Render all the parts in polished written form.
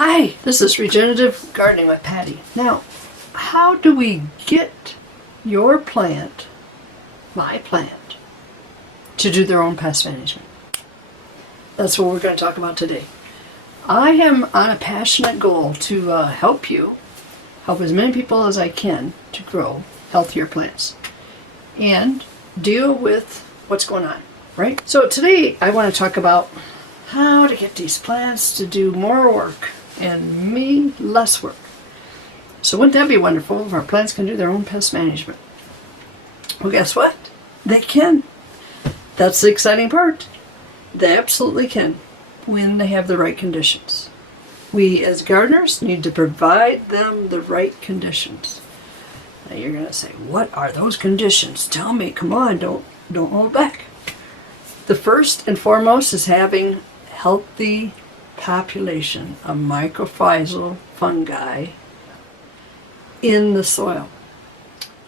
Hi, this is Regenerative Gardening with Patty. Now, how do we get your plant, my plant, to do their own pest management? That's what we're going to talk about today. I am on a passionate goal to help as many people as I can to grow healthier plants and deal with what's going on, right? So today I want to talk about how to get these plants to do more work and me less work. So wouldn't that be wonderful if our plants can do their own pest management? Well, guess what? They can. That's the exciting part. They absolutely can when they have the right conditions. We as gardeners need to provide them the right conditions. Now you're going to say, what are those conditions? Tell me, come on, don't hold back. The first and foremost is having healthy population of mycorrhizal fungi in the soil.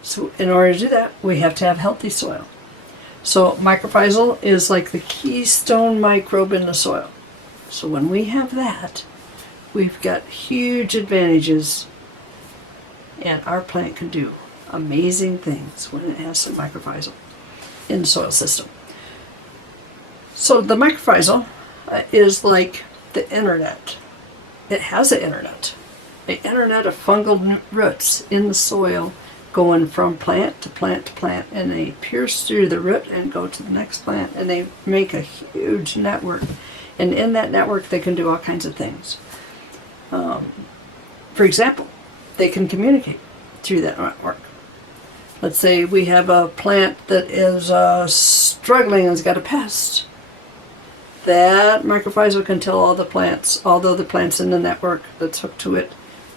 So in order to do that, we have to have healthy soil. So mycorrhizal is like the keystone microbe in the soil. So when we have that, we've got huge advantages, and our plant can do amazing things when it has some mycorrhizal in the soil system. So the mycorrhizal is like the internet. It has an internet of fungal roots in the soil going from plant to plant to plant, and they pierce through the root and go to the next plant, and they make a huge network. And in that network they can do all kinds of things. For example, they can communicate through that network. Let's say we have a plant that is struggling and has got a pest. That mycorrhizal can tell all the plants, although the plants in the network that's hooked to it,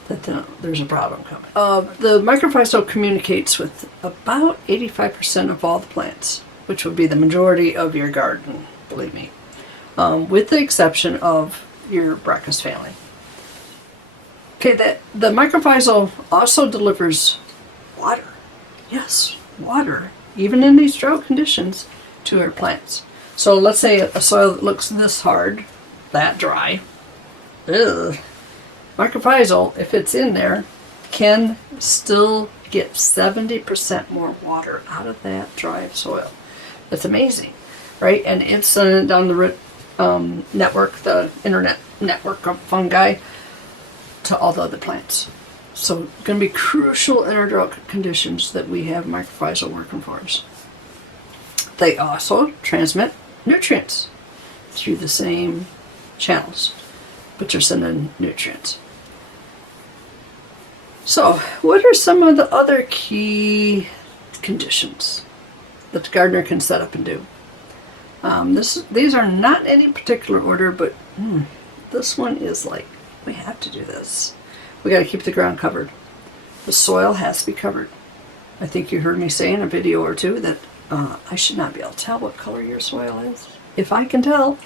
that there's a problem coming. The mycorrhizal communicates with about 85% of all the plants, which would be the majority of your garden, believe me, with the exception of your Brachus family. Okay, the mycorrhizal also delivers water. Yes, water, even in these drought conditions, to our plants. So let's say a soil that looks this hard, that dry. Ugh. Mycorrhizal, if it's in there, can still get 70% more water out of that dry soil. That's amazing, right? And it's sending it down the root network, the internet network of fungi, to all the other plants. So it's going to be crucial in our drought conditions that we have mycorrhizal working for us. They also transmit nutrients through the same channels, but they're sending nutrients. So what are some of the other key conditions that the gardener can set up and do? These are not in any particular order, but this one is like, we have to do this. We got to keep the ground covered. The soil has to be covered. I think you heard me say in a video or two that I should not be able to tell what color your soil is. If I can tell,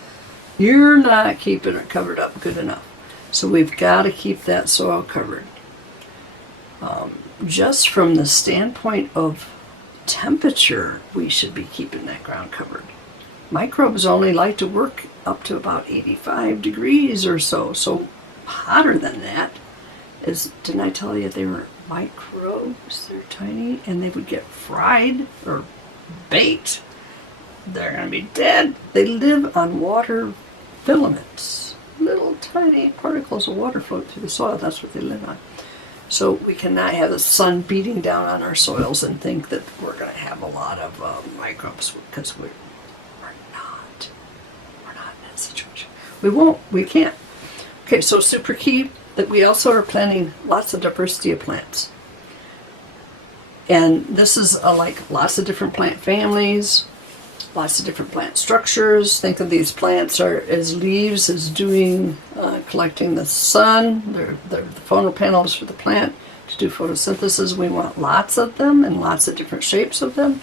you're not keeping it covered up good enough. So we've got to keep that soil covered. Just from the standpoint of temperature, we should be keeping that ground covered. Microbes only like to work up to about 85 degrees or so. So hotter than that is, didn't I tell you they were microbes? They're tiny and they would get fried or baked. They're going to be dead. They live on water filaments. Little tiny particles of water float through the soil. That's what they live on. So we cannot have the sun beating down on our soils and think that we're going to have a lot of microbes, because we're not. We're not in that situation. We won't. We can't. Okay, so super key that we also are planting lots of diversity of plants. And this is like lots of different plant families, lots of different plant structures. Think of these plants are as leaves is doing, collecting the sun. They're the phonal panels for the plant to do photosynthesis. We want lots of them and lots of different shapes of them.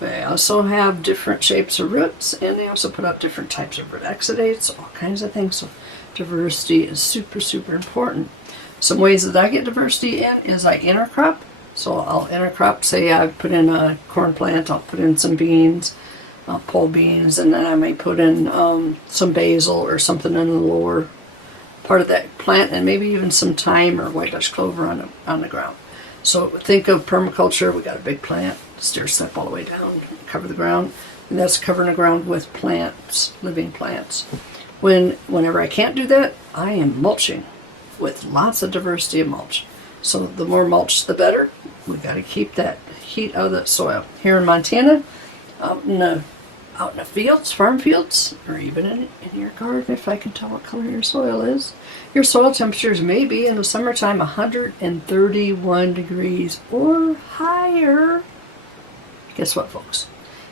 They also have different shapes of roots, and they also put out different types of root exudates, all kinds of things. So diversity is super, super important. Some ways that I get diversity in is I intercrop. So I'll intercrop, say I put in a corn plant, I'll put in some beans, pole beans, and then I may put in some basil or something in the lower part of that plant, and maybe even some thyme or white Dutch clover on the ground. So think of permaculture. We got a big plant, stair step all the way down, cover the ground, and that's covering the ground with plants, living plants. Whenever I can't do that, I am mulching with lots of diversity of mulch. So the more mulch, the better. We got to keep that heat out of the soil. Here in Montana, out in the fields, farm fields, or even in your garden, if I can tell what color your soil is. Your soil temperatures may be in the summertime 131 degrees or higher. Guess what, folks?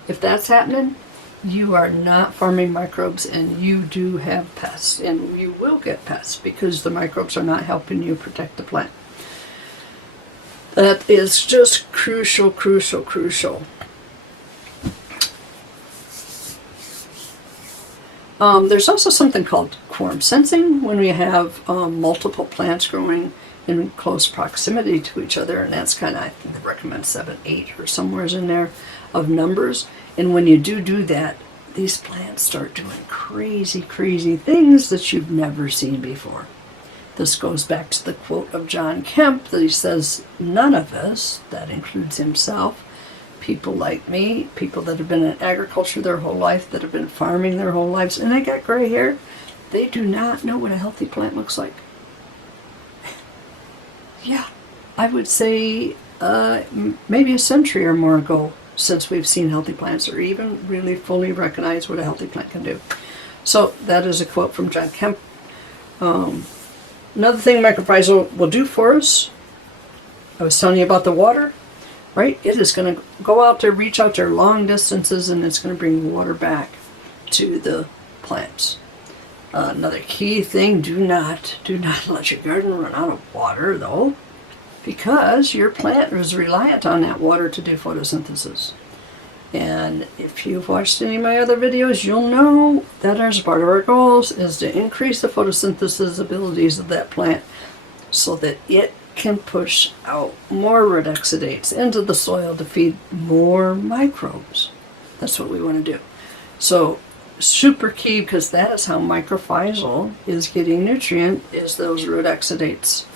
If that's happening, you are not farming microbes, and you do have pests, and you will get pests because the microbes are not helping you protect the plant. That is just crucial, crucial, crucial. There's also something called quorum sensing when we have multiple plants growing in close proximity to each other, and that's kind of, I think they recommend 7, 8 or somewhere in there of numbers. And when you do that, these plants start doing crazy, crazy things that you've never seen before. This goes back to the quote of John Kemp that he says, none of us, that includes himself, people like me, people that have been in agriculture their whole life, that have been farming their whole lives, and they got gray hair, they do not know what a healthy plant looks like. Yeah, I would say maybe a century or more ago since we've seen healthy plants, or even really fully recognize what a healthy plant can do. So that is a quote from John Kemp. Another thing mycorrhizal will do for us, I was telling you about the water, right? It is going to go out there, reach out there long distances, and it's going to bring water back to the plants. Another key thing, do not let your garden run out of water, though, because your plant is reliant on that water to do photosynthesis. And if you've watched any of my other videos, you'll know that as part of our goals is to increase the photosynthesis abilities of that plant so that it can push out more root exudates into the soil to feed more microbes. That's what we want to do. So super key, because that is how mycorrhizal is getting nutrient, is those root exudates.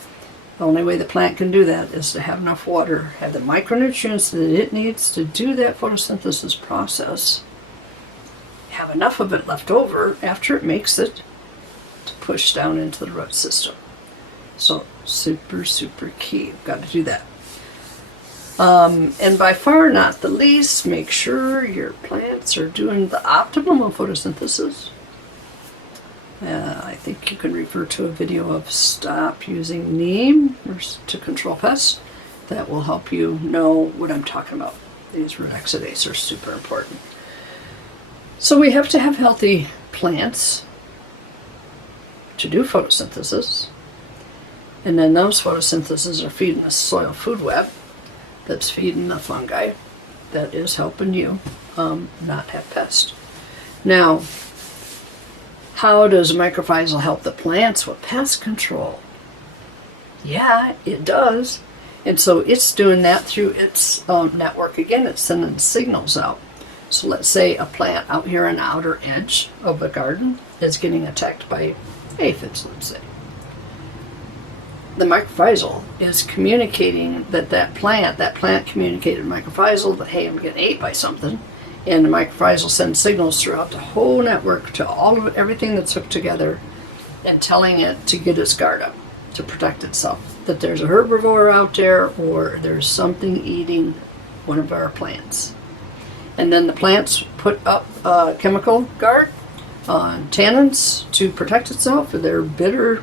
The only way the plant can do that is to have enough water, have the micronutrients that it needs to do that photosynthesis process, have enough of it left over after it makes it to push down into the root system. So super, super key. You've got to do that. And by far not the least, make sure your plants are doing the optimum of photosynthesis. I think you can refer to a video of stop using Neem to control pests. That will help you know what I'm talking about. These root exudates are super important. So we have to have healthy plants to do photosynthesis. And then those photosyntheses are feeding the soil food web that's feeding the fungi that is helping you not have pests. Now, how does mycorrhizal help the plants with pest control? Yeah, it does. And so it's doing that through its network. Again, it's sending signals out. So let's say a plant out here on the outer edge of a garden is getting attacked by aphids, let's say. The mycorrhizal is communicating that plant communicated to mycorrhizal that, hey, I'm getting ate by something. And the mycorrhizal sends signals throughout the whole network to all of everything that's hooked together and telling it to get its guard up, to protect itself. That there's a herbivore out there or there's something eating one of our plants. And then the plants put up a chemical guard on tannins to protect itself. They're bitter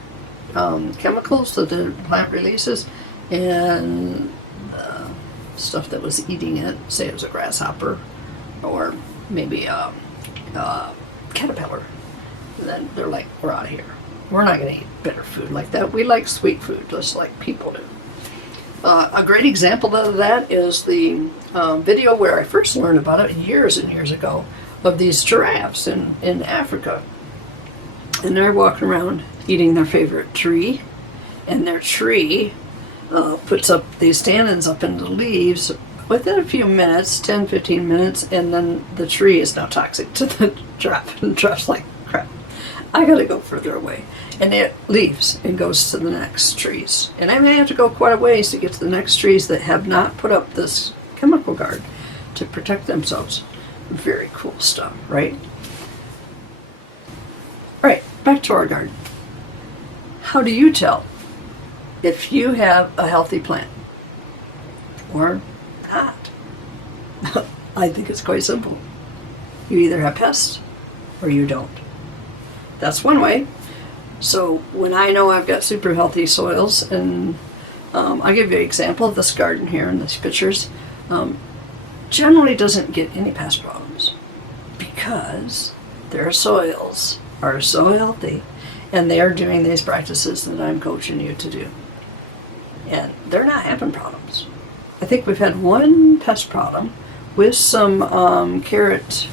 chemicals that the plant releases, and stuff that was eating it, say it was a grasshopper or maybe a caterpillar, then they're like, we're out of here. We're not going to eat bitter food like that. We like sweet food just like people do. A great example of that is the video where I first learned about it years and years ago of these giraffes in Africa. And they're walking around eating their favorite tree, and their tree puts up these tannins up into the leaves within a few minutes, 10-15 minutes, and then the tree is now toxic to the giraffe, and the giraffe's like, crap, I gotta go further away. And it leaves and goes to the next trees. And I may have to go quite a ways to get to the next trees that have not put up this chemical guard to protect themselves. Very cool stuff, right? All right, back to our garden. How do you tell if you have a healthy plant or not? I think it's quite simple. You either have pests or you don't. That's one way. So when I know I've got super healthy soils, and I'll give you an example of this garden here in these pictures, generally doesn't get any pest problems because their soils are so healthy and they're doing these practices that I'm coaching you to do. And they're not having problems. I think we've had one pest problem with some a carrot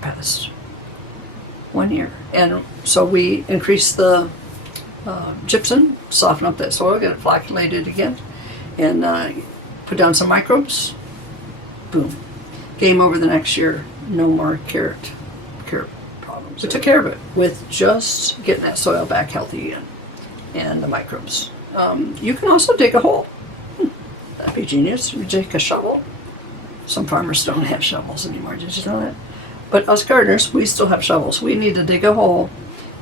pest 1 year. And so we increased the gypsum, soften up that soil, get it flocculated again, and put down some microbes. Boom. Game over the next year. No more carrot problems. We took care of it with just getting that soil back healthy again and the microbes. You can also dig a hole. That'd be genius. You take a shovel. Some farmers don't have shovels anymore. Did you know that? But us gardeners, we still have shovels. We need to dig a hole,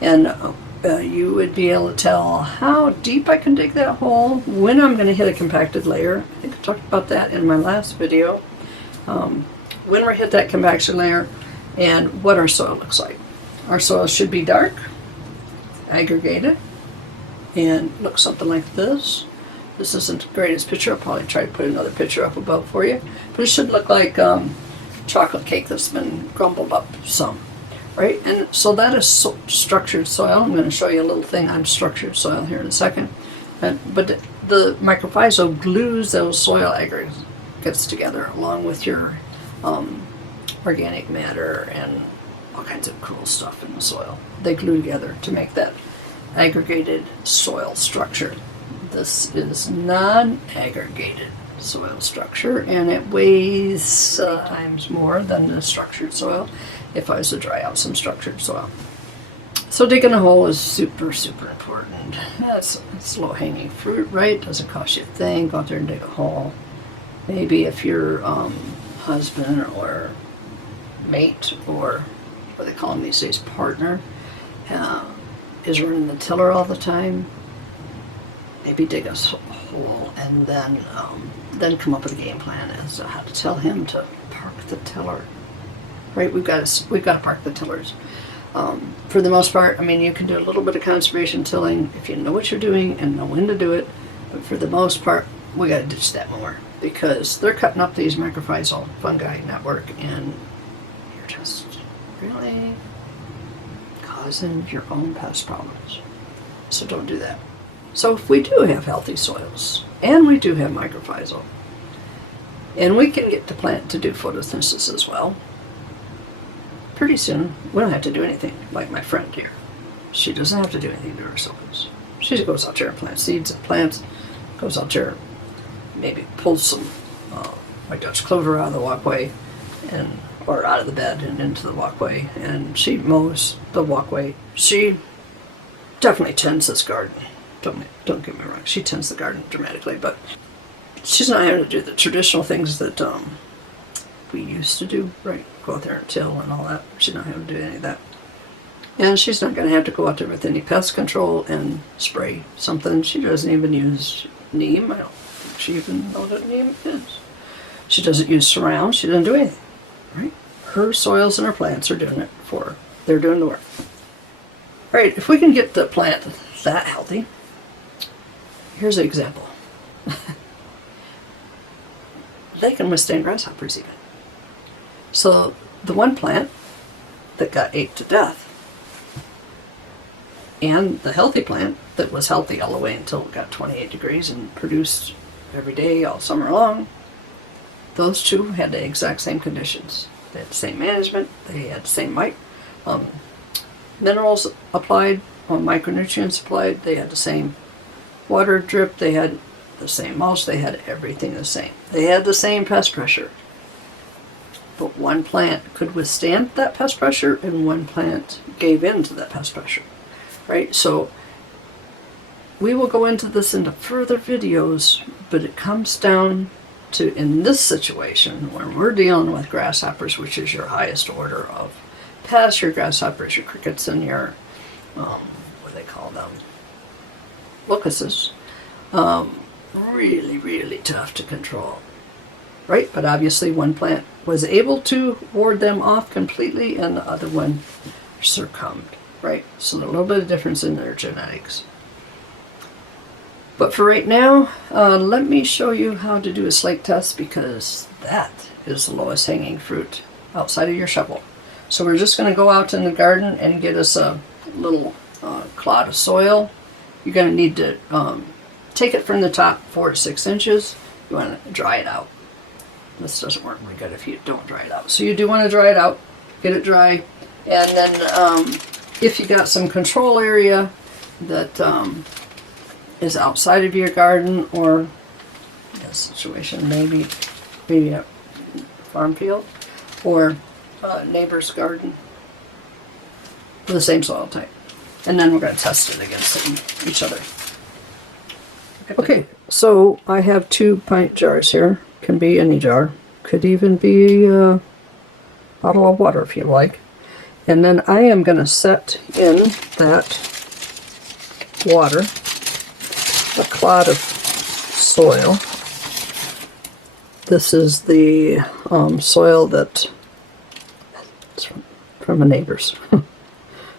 and you would be able to tell how deep I can dig that hole, when I'm going to hit a compacted layer. I think I talked about that in my last video. When we hit that compaction layer, and what our soil looks like. Our soil should be dark, aggregated, and look something like this. This isn't the greatest picture. I'll probably try to put another picture up above for you. But it should look like chocolate cake that's been crumbled up some, right? And so that is structured soil. I'm going to show you a little thing on structured soil here in a second. But the mycorrhizal glues those soil aggregates together along with your organic matter and all kinds of cool stuff in the soil. They glue together to make that aggregated soil structure. This is non-aggregated soil structure, and it weighs 8 times more than the structured soil if I was to dry out some structured soil. So digging a hole is super, super important. It's low-hanging fruit, right? Doesn't cost you a thing. Go out there and dig a hole. Maybe if your husband or mate, or what they call them these days, partner, is running the tiller all the time, maybe dig a hole and then come up with a game plan as to how to tell him to park the tiller. Right? We've got to park the tillers. For the most part, I mean, you can do a little bit of conservation tilling if you know what you're doing and know when to do it. But for the most part, we got to ditch that mower because they're cutting up these mycorrhizal fungi network, and you're just really causing your own pest problems. So don't do that. So if we do have healthy soils, and we do have mycorrhizal, and we can get the plant to do photosynthesis as well, pretty soon we don't have to do anything like my friend here. She doesn't have to do anything to her soils. She just goes out there and plants seeds and plants, goes out there, maybe pulls some like Dutch clover out of the walkway, or out of the bed and into the walkway, and she mows the walkway. She definitely tends this garden. Don't get me wrong, she tends the garden dramatically, but she's not having to do the traditional things that we used to do, right? Go out there and till and all that. She's not having to do any of that. And she's not going to have to go out there with any pest control and spray something. She doesn't even use Neem. I don't think she even knows what Neem is. She doesn't use Surround. She doesn't do anything, right? Her soils and her plants are doing it for her. They're doing the work. All right, if we can get the plant that healthy, here's an example. They can withstand grasshoppers even. So the one plant that got ate to death, and the healthy plant that was healthy all the way until it got 28 degrees and produced every day all summer long, those two had the exact same conditions. They had the same management, they had the same minerals applied, micronutrients applied, they had the same water drip, they had the same mulch, they had everything the same. They had the same pest pressure. But one plant could withstand that pest pressure and one plant gave in to that pest pressure, right? So we will go into this into further videos, but it comes down to, in this situation, when we're dealing with grasshoppers, which is your highest order of pests, your grasshoppers, your crickets, and your, what do they call them? Locusts. Really, really tough to control, right? But obviously one plant was able to ward them off completely and the other one succumbed, right? So there's a little bit of difference in their genetics. But for right now, let me show you how to do a slate test, because that is the lowest hanging fruit outside of your shovel. So we're just going to go out in the garden and get us a little clod of soil. You're going to need to take it from the top 4 to 6 inches. You want to dry it out. This doesn't work really good if you don't dry it out. So you do want to dry it out, get it dry, and then if you got some control area that is outside of your garden, or in this situation maybe a farm field or a neighbor's garden with the same soil type, and then we're going to test it against each other. Okay, so I have 2 pint jars here. Can be any jar. Could even be a bottle of water if you like. And then I am going to set in that water a clod of soil. This is the soil that from a neighbor's.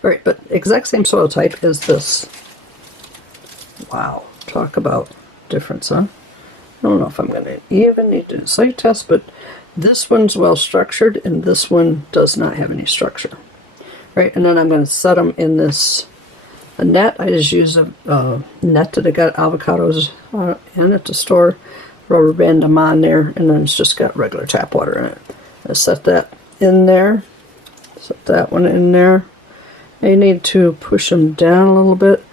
Alright, but exact same soil type as this. Wow, talk about difference, huh? I don't know if I'm going to even need to do a site test, but this one's well structured and this one does not have any structure. Right, and then I'm going to set them in this net. I just use a net that I got avocados in at the store, rubber band them on there, and then it's just got regular tap water in it. I set that in there, set that one in there. I need to push them down a little bit.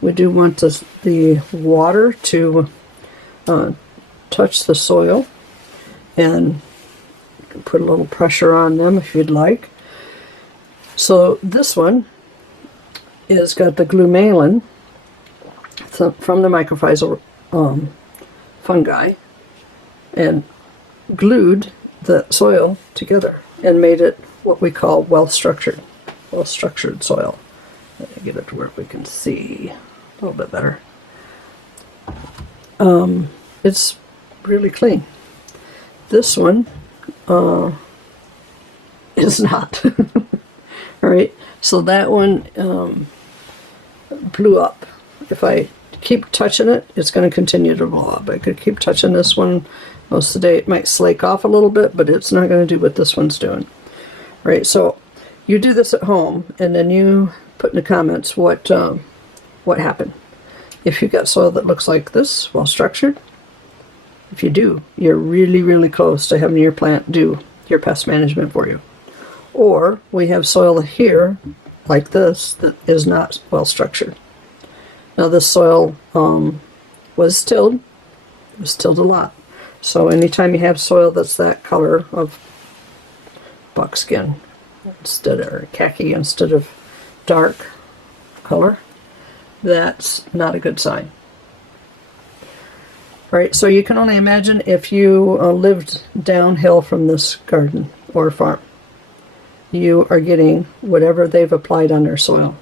We do want the water to touch the soil, and put a little pressure on them if you'd like. So this one is got the glumalin from the mycorrhizal fungi, and glued the soil together and made it what we call well-structured soil. Let me get it to where we can see a little bit better. It's really clean. This one is not. Alright, so that one blew up. If I keep touching it, it's going to continue to blow up. I could keep touching this one most of the day. It might slake off a little bit, but it's not going to do what this one's doing. Right, so you do this at home, and then you put in the comments what happened. If you've got soil that looks like this, well structured, if you do, you're really, really close to having your plant do your pest management for you. Or we have soil here, like this, that is not well structured. Now this soil was tilled. It was tilled a lot. So anytime you have soil that's that color of buckskin, or khaki instead of dark color, that's not a good sign. Right, so you can only imagine if you lived downhill from this garden or farm. You are getting whatever they've applied on their soil.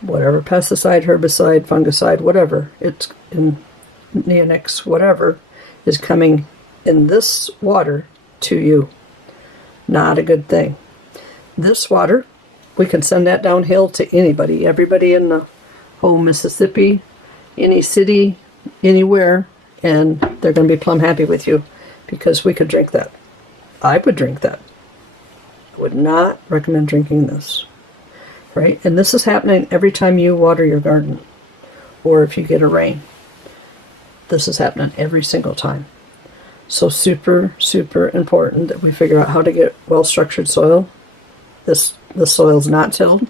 Whatever pesticide, herbicide, fungicide, whatever, it's in neonics, whatever, is coming in this water to you. Not a good thing. This water, we can send that downhill to anybody, everybody in the whole Mississippi, any city, anywhere, and they're going to be plumb happy with you because we could drink that. I would drink that. I would not recommend drinking this. Right? And this is happening every time you water your garden, or if you get a rain. This is happening every single time. So super, super important that we figure out how to get well-structured soil. This soil is not tilled.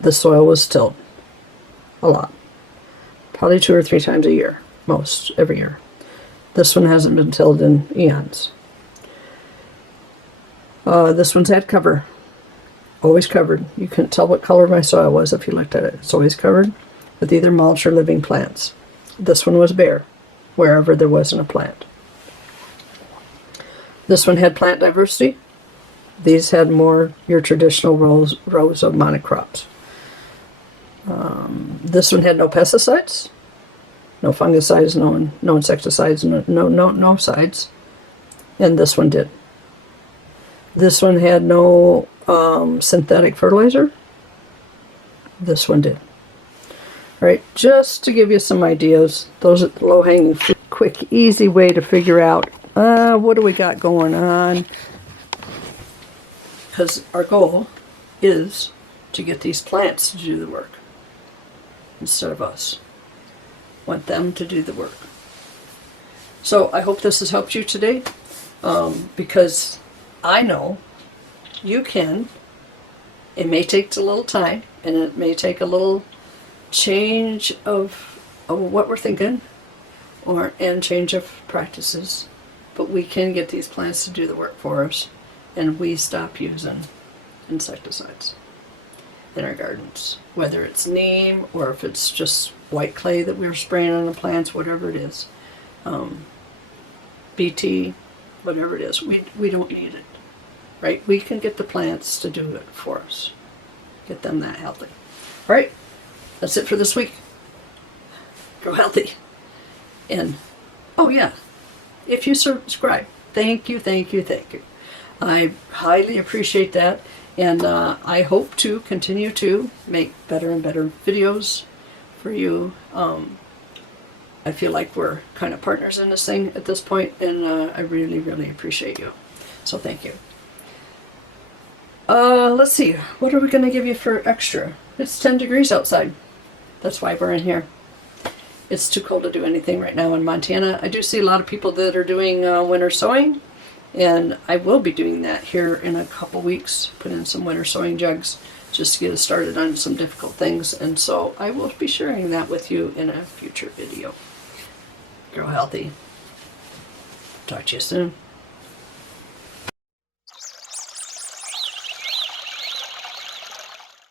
This soil was tilled a lot. Probably 2 or 3 times a year, most every year. This one hasn't been tilled in eons. This one's had cover. Always covered. You couldn't tell what color my soil was if you looked at it. It's always covered with either mulch or living plants. This one was bare, wherever there wasn't a plant. This one had plant diversity. These had more your traditional rows of monocrops. This one had no pesticides, no fungicides, no insecticides, no sides. And this one did. This one had no synthetic fertilizer. This one did. All right, just to give you some ideas, those are the low-hanging fruit, quick, easy way to figure out what do we got going on. Because our goal is to get these plants to do the work instead of us. Want them to do the work. So I hope this has helped you today, because I know you can. It may take a little time, and it may take a little change of what we're thinking, and change of practices, but we can get these plants to do the work for us, and we stop using insecticides in our gardens, whether it's neem or if it's just white clay that we're spraying on the plants, whatever it is, BT, whatever it is, we don't need it, right? We can get the plants to do it for us, get them that healthy. All right, that's it for this week. Grow healthy. And oh yeah, if you subscribe, thank you. I highly appreciate that, and I hope to continue to make better and better videos for you. I feel like we're kind of partners in this thing at this point, and I really appreciate you. So thank you. Let's see, what are we going to give you for extra? It's 10 degrees outside. That's why we're in here. It's too cold to do anything right now in Montana. I do see a lot of people that are doing winter sowing, and I will be doing that here in a couple weeks. Put in some winter sowing jugs just to get us started on some difficult things, and so I will be sharing that with you in a future video. Grow healthy. Talk to you soon.